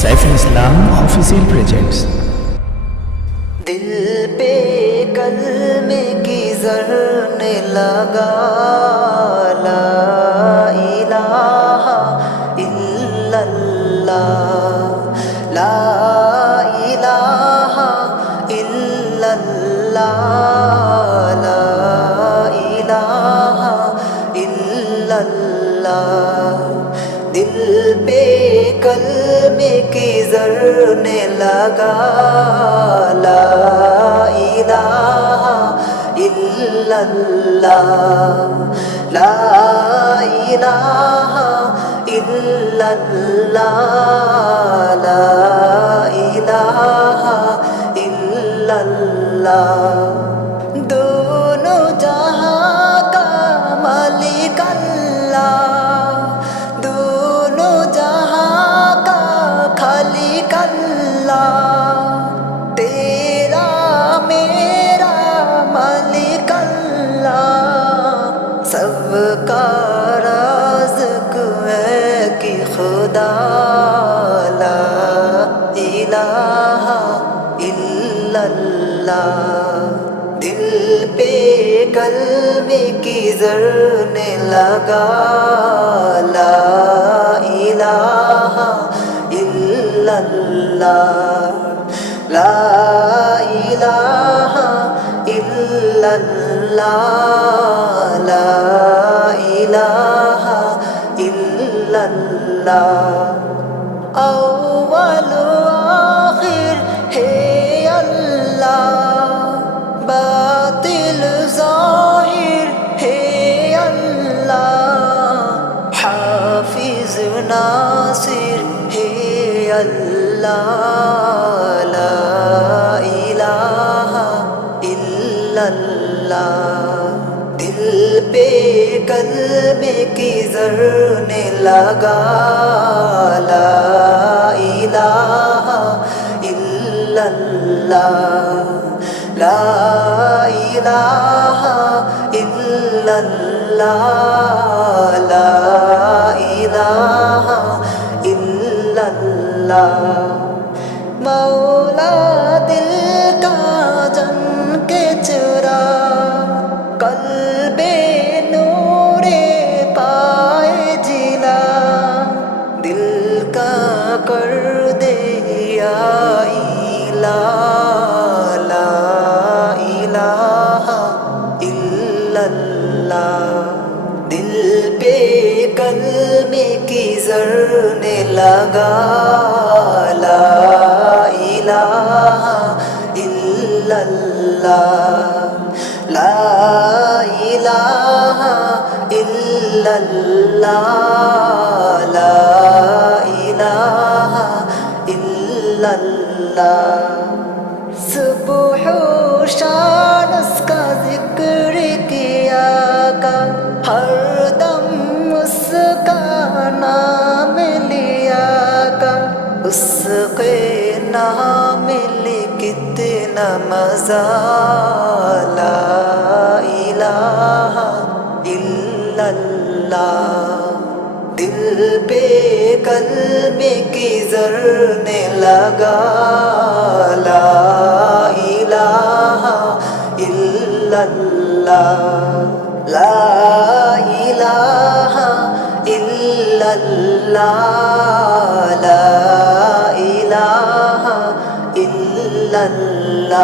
Saiful Islam Official Projects. दिल पे कलमे की ज़रने लगा, ला इलाहा इल्लल्लाह, ला इलाहा इल्लल्लाह, ला इलाहा इल्लल्लाह। दिल पे कलमे की ज़रने लगा, ला इलाहा इल्लल्लाह, ला इलाहा इल्लल्लाह, ला इलाहा इल्लल्लाह। दोनों जहां का मालिक अल्लाह, दोनों जहां का खालिक अल्लाह, तेरा मेरा मालिक अल्लाह, सबका राज़िक़ है कि खुदा, ला इलाहा इल्लल्लाह। दिल पे कलमे की ज़रने लगा, ला इलाहा इल्लल्लाह, ला इलाहा इल्लल्लाह, ला इलाहा इल्लल्लाह। अव्वल आखिर है अल्लाह, बातिल ज़ाहिर है अल्लाह, हाफिज़ नासिर है अल्लाह, ला इलाहा इल्लल्लाह। दिल पे कलमे की ज़रने लगा, ला इलाहा इल्लल्लाह, ला इलाहा इल्लल्लाह, ला इलाहा इल्लल्लाह। मौला दिल का जन के चुरा, कल्बे नूरे पाए जिला, दिल का कर दे या इलाहा, ला इलाहा इल्लल्लाह। दिल पे कलमे की ज़रने लगा, ला इलाहा इल्लल्लाह, ला इलाहा इल्लल्लाह, ला इलाहा इल्लल्लाह। सुबह शाम उसका जिक्र किया का, हर दम उसका नाम लिया का, उसके नाम ले कितना मज़ा, ला इलाहा इल्लल्लाह। दिल पे कलमे की ज़रने लगा, ला इलाहा इल्लल्लाह, ला इलाहा इल्लल्लाह, ला इलाहा इल्लल्लाह।